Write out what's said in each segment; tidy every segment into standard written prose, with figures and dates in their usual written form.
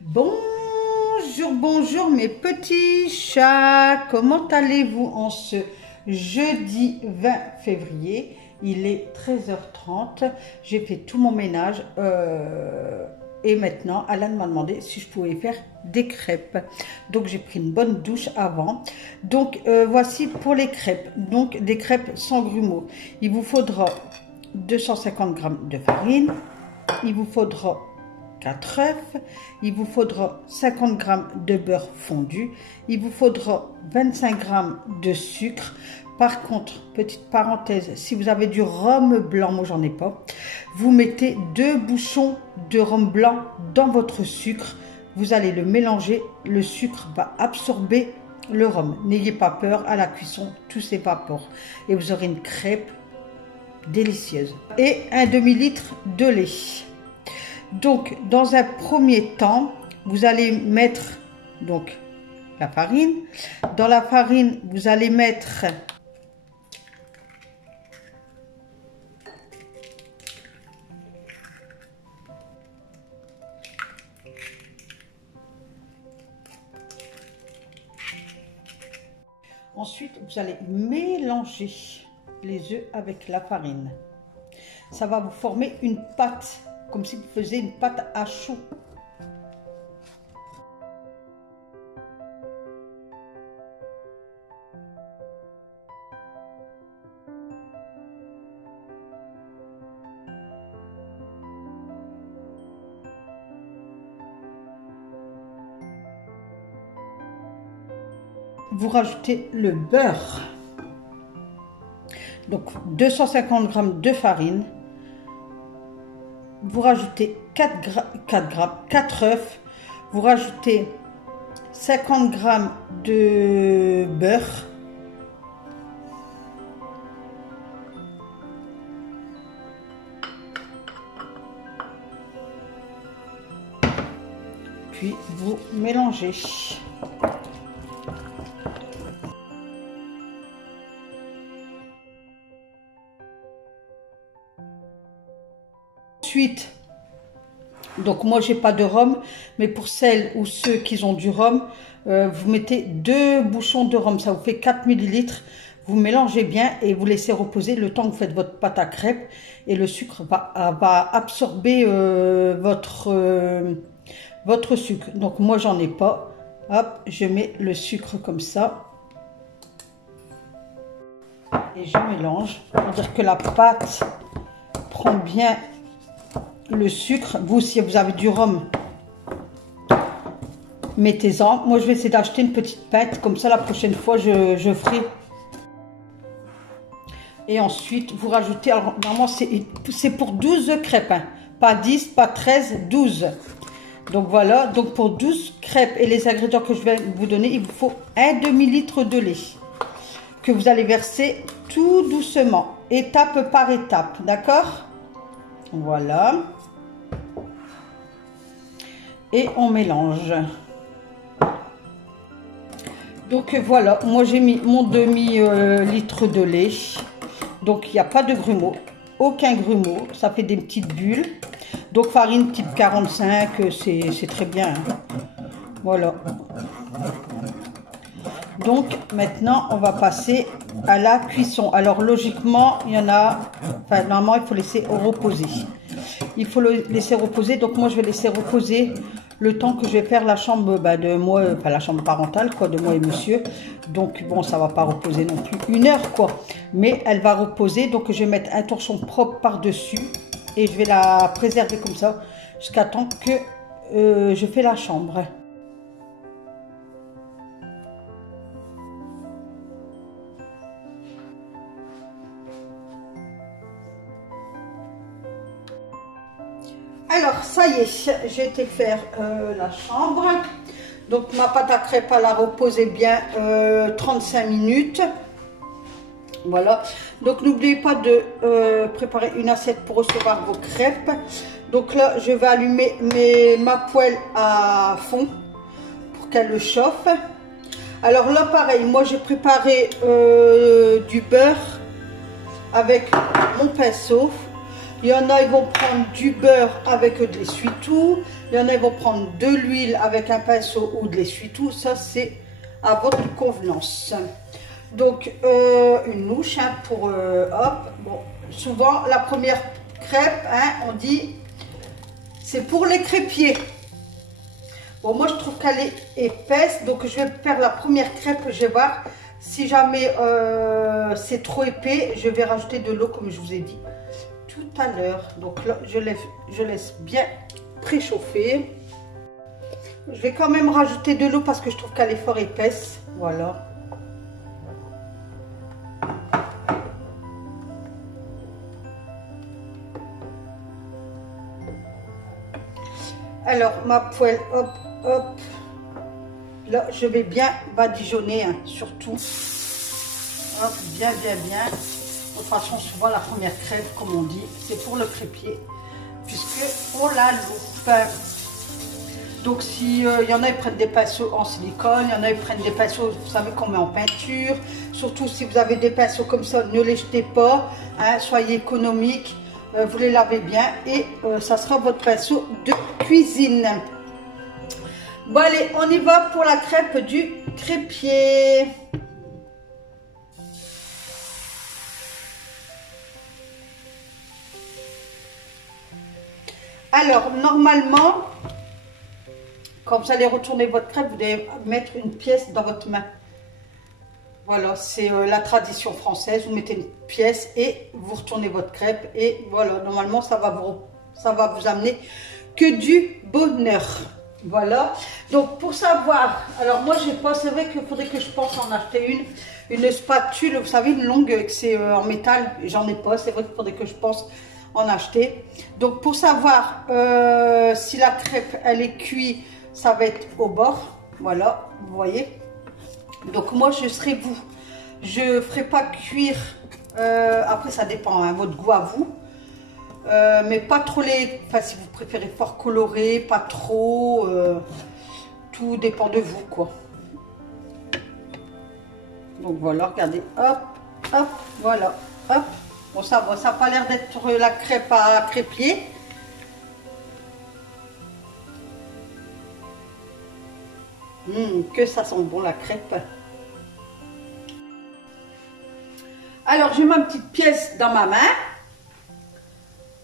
Bonjour, bonjour mes petits chats, comment allez-vous en ce jeudi 20 février? Il est 13h30, j'ai fait tout mon ménage et maintenant Alan m'a demandé si je pouvais faire des crêpes. Donc j'ai pris une bonne douche avant. Donc voici pour les crêpes, donc des crêpes sans grumeaux. Il vous faudra 250 g de farine, il vous faudra 4 œufs, il vous faudra 50 g de beurre fondu, il vous faudra 25 g de sucre. Par contre, petite parenthèse, si vous avez du rhum blanc, moi j'en ai pas, vous mettez 2 bouchons de rhum blanc dans votre sucre, vous allez le mélanger, le sucre va absorber le rhum. N'ayez pas peur, à la cuisson, tout s'évapore et vous aurez une crêpe délicieuse. Et un demi-litre de lait. Donc, dans un premier temps, vous allez mettre donc la farine. Dans la farine, vous allez mettre ensuite, vous allez mélanger les œufs avec la farine. Ça va vous former une pâte, comme si vous faisiez une pâte à choux. Vous rajoutez le beurre. Donc 250 g de farine. Vous rajoutez 4 œufs. Vous rajoutez 50 g de beurre. Puis vous mélangez. Ensuite, donc moi j'ai pas de rhum, mais pour celles ou ceux qui ont du rhum, vous mettez 2 bouchons de rhum, ça vous fait 4 ml. Vous mélangez bien et vous laissez reposer le temps que vous faites votre pâte à crêpes et le sucre va absorber votre sucre. Donc moi j'en ai pas. Hop, je mets le sucre comme ça et je mélange. C'est-à-dire que la pâte prend bien le sucre. Vous, si vous avez du rhum, mettez-en. Moi je vais essayer d'acheter une petite pinte, comme ça la prochaine fois je ferai. Et ensuite vous rajoutez, alors normalement c'est pour 12 crêpes, hein. Pas 10, pas 13, 12. Donc voilà, donc pour 12 crêpes et les ingrédients que je vais vous donner, il vous faut un demi-litre de lait que vous allez verser tout doucement, étape par étape, d'accord? Voilà. Et on mélange. Donc voilà, moi j'ai mis mon demi-litre de lait. Donc il n'y a pas de grumeaux, aucun grumeau, ça fait des petites bulles. Donc farine type 45, c'est très bien. Voilà. Donc maintenant on va passer à la cuisson. Alors logiquement il y en a, enfin normalement il faut laisser reposer. Il faut le laisser reposer, donc moi je vais laisser reposer le temps que je vais faire la chambre de moi, enfin la chambre parentale quoi, de moi et monsieur. Donc bon, ça va pas reposer non plus 1 heure quoi, mais elle va reposer. Donc je vais mettre un torchon propre par dessus et je vais la préserver comme ça jusqu'à temps que je fais la chambre. Alors ça y est, j'ai été faire la chambre. Donc ma pâte à crêpes, elle a reposé bien 35 minutes. Voilà. Donc n'oubliez pas de préparer une assiette pour recevoir vos crêpes. Donc là, je vais allumer ma poêle à fond pour qu'elle le chauffe. Alors là, pareil, moi j'ai préparé du beurre avec mon pinceau. Il y en a, ils vont prendre du beurre avec de l'essuie-tout. Il y en a, ils vont prendre de l'huile avec un pinceau ou de l'essuie-tout. Ça, c'est à votre convenance. Donc, une louche hein, pour... hop, bon, souvent, la première crêpe, hein, on dit, c'est pour les crêpiers. Bon, moi, je trouve qu'elle est épaisse. Donc, je vais faire la première crêpe. Je vais voir si jamais c'est trop épais. Je vais rajouter de l'eau, comme je vous ai dit tout à l'heure. Donc là, je laisse bien préchauffer. Je vais quand même rajouter de l'eau parce que je trouve qu'elle est fort épaisse. Voilà. Alors, ma poêle, hop, hop. Là, je vais bien badigeonner, hein, surtout. Hop, bien, bien, bien. De toute façon, souvent la première crêpe, comme on dit, c'est pour le crêpier, puisque on la loupe. Donc, si il y en a, ils prennent des pinceaux en silicone, il y en a, ils prennent des pinceaux, vous savez, qu'on met en peinture. Surtout si vous avez des pinceaux comme ça, ne les jetez pas, hein, soyez économique, vous les lavez bien et ça sera votre pinceau de cuisine. Bon, allez, on y va pour la crêpe du crêpier. Alors, normalement, quand vous allez retourner votre crêpe, vous devez mettre une pièce dans votre main. Voilà, c'est la tradition française. Vous mettez une pièce et vous retournez votre crêpe. Et voilà, normalement, ça va vous amener que du bonheur. Voilà. Donc, pour savoir, alors moi, j'ai pas, c'est vrai qu'il faudrait que je pense en acheter une spatule, vous savez, une longue, que c'est en métal. J'en ai pas, c'est vrai qu'il faudrait que je pense en acheter. Donc, pour savoir si la crêpe, elle est cuite, ça va être au bord. Voilà, vous voyez. Donc, moi, je serai vous. Je ferai pas cuire, après, ça dépend, hein, votre goût à vous. Mais pas trop enfin, si vous préférez fort coloré, pas trop, tout dépend de vous, quoi. Donc voilà, regardez, hop, hop, voilà, hop. Bon, ça n'a pas l'air d'être la crêpe à crêpier. Que ça sent bon la crêpe. Alors, j'ai ma petite pièce dans ma main.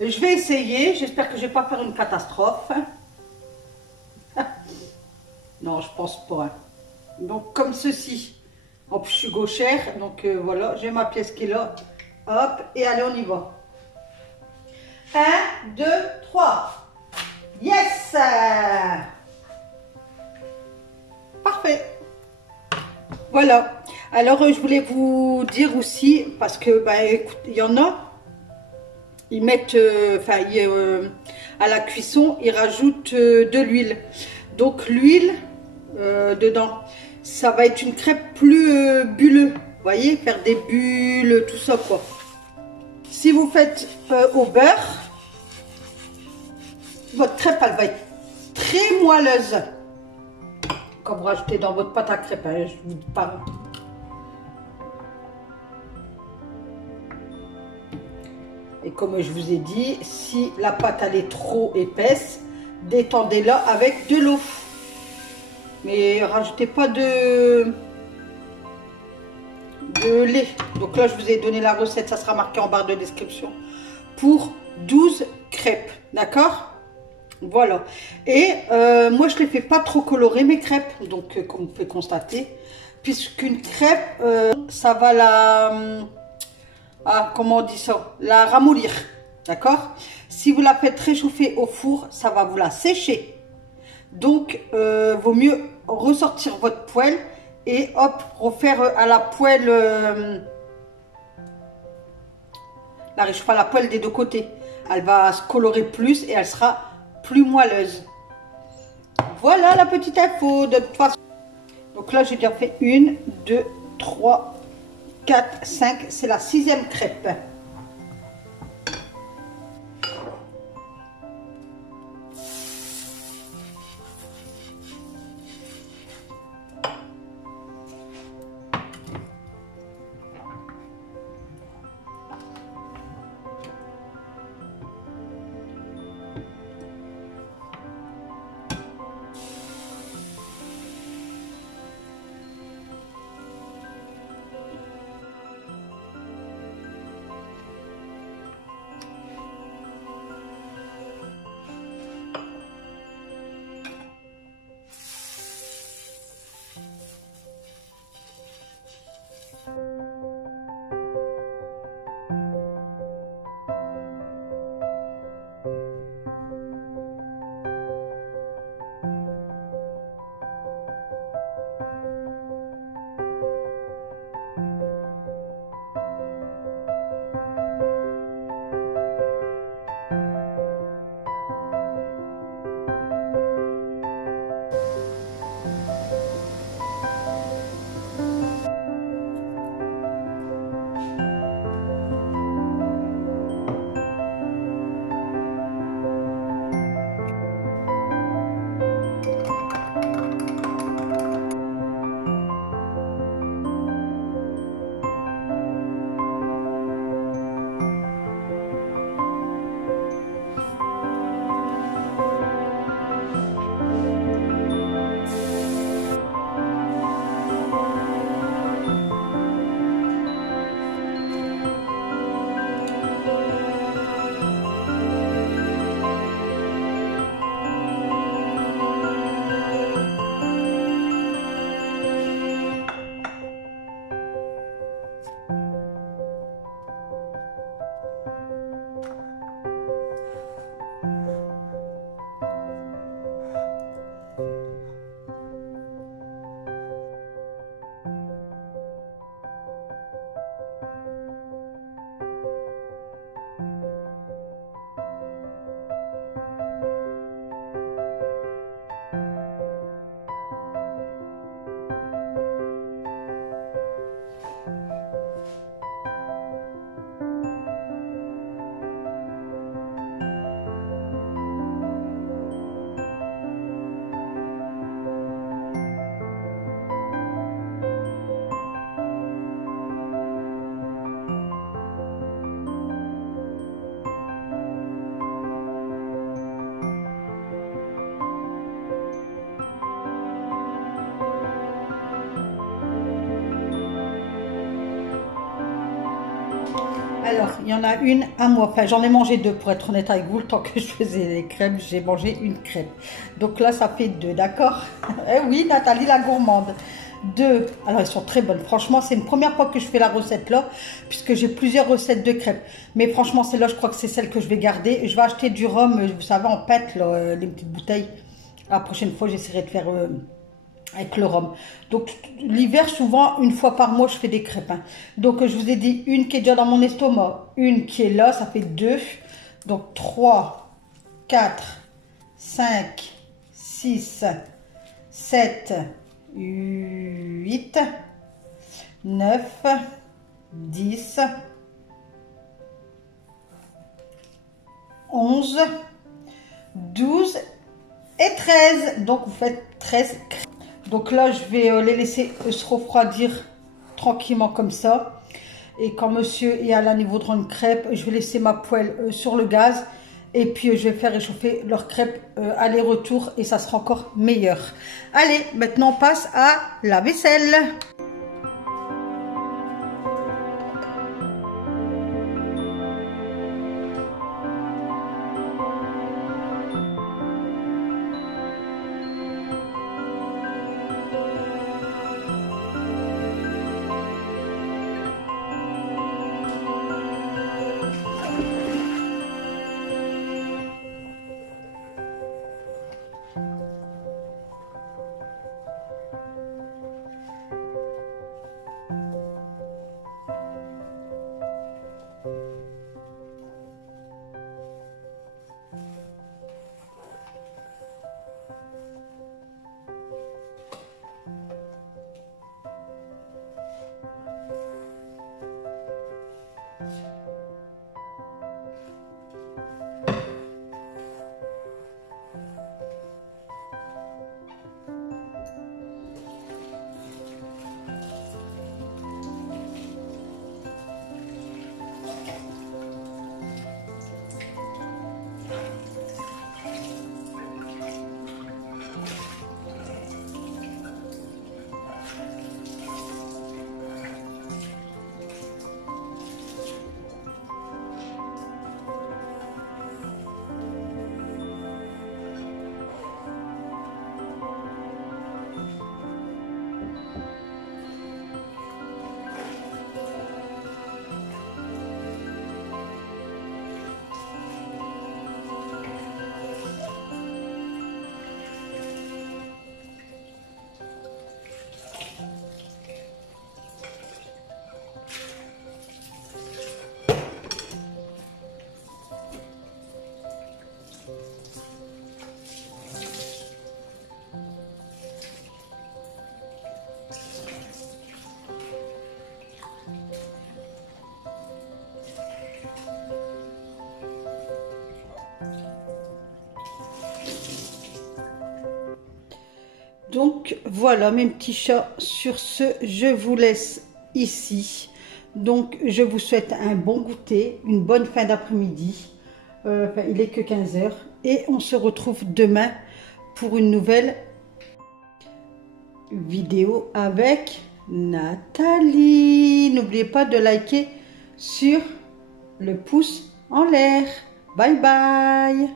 Je vais essayer, j'espère que je ne vais pas faire une catastrophe. Non, je pense pas. Hein. Donc, comme ceci. Hop, je suis gauchère, donc voilà, j'ai ma pièce qui est là. Hop, et allez, on y va. 1, 2, 3. Yes! Parfait. Voilà. Alors, je voulais vous dire aussi, parce que, bah, écoute, il y en a, ils mettent, enfin, à la cuisson, ils rajoutent de l'huile. Donc, l'huile dedans, ça va être une crêpe plus bulleuse. Vous voyez, faire des bulles, tout ça, quoi. Si vous faites au beurre, votre crêpe, elle va être très moelleuse. Quand vous rajoutez dans votre pâte à crêpe, hein, je vous parle. Et comme je vous ai dit, si la pâte elle est trop épaisse, détendez-la avec de l'eau. Mais rajoutez pas de lait. Donc là, je vous ai donné la recette, ça sera marqué en barre de description. Pour 12 crêpes, d'accord? Voilà. Et moi, je les fais pas trop colorer mes crêpes. Donc, comme vous pouvez constater, puisqu'une crêpe, ça va comment on dit ça? La ramollir, d'accord? Si vous la faites réchauffer au four, ça va vous la sécher. Donc, vaut mieux ressortir votre poêle et hop, refaire à la poêle, la réchauffer à la poêle des deux côtés. Elle va se colorer plus et elle sera plus moelleuse. Voilà la petite info de toute façon. Donc là, j'ai déjà fait 1, 2, 3, 4, 5. C'est la 6e crêpe. il y en a une à moi. Enfin, j'en ai mangé deux pour être honnête avec vous. Le temps que je faisais les crêpes, j'ai mangé une crêpe. Donc là, ça fait deux, d'accord? Eh oui, Nathalie la gourmande. Deux. Alors, elles sont très bonnes. Franchement, c'est une première fois que je fais la recette là, puisque j'ai plusieurs recettes de crêpes. Mais franchement, celle-là, je crois que c'est celle que je vais garder. Je vais acheter du rhum, vous savez, en pâte, là, les petites bouteilles. La prochaine fois, j'essaierai de faire avec le rhum. Donc, l'hiver, souvent, une fois par mois, je fais des crêpes. Hein. Donc, je vous ai dit une qui est déjà dans mon estomac, une qui est là, ça fait deux. Donc, 3, 4, 5, 6, 7, 8, 9, 10, 11, 12 et 13. Donc, vous faites 13 crêpes. Donc là, je vais les laisser se refroidir tranquillement comme ça. Et quand monsieur et Alain voudront une crêpe, je vais laisser ma poêle sur le gaz. Et puis, je vais faire réchauffer leurs crêpes aller-retour et ça sera encore meilleur. Allez, maintenant, on passe à la vaisselle. Donc voilà mes petits chats, sur ce je vous laisse ici. Donc je vous souhaite un bon goûter, une bonne fin d'après-midi. Il est que 15 h et on se retrouve demain pour une nouvelle vidéo avec Nathalie. N'oubliez pas de liker sur le pouce en l'air. Bye bye.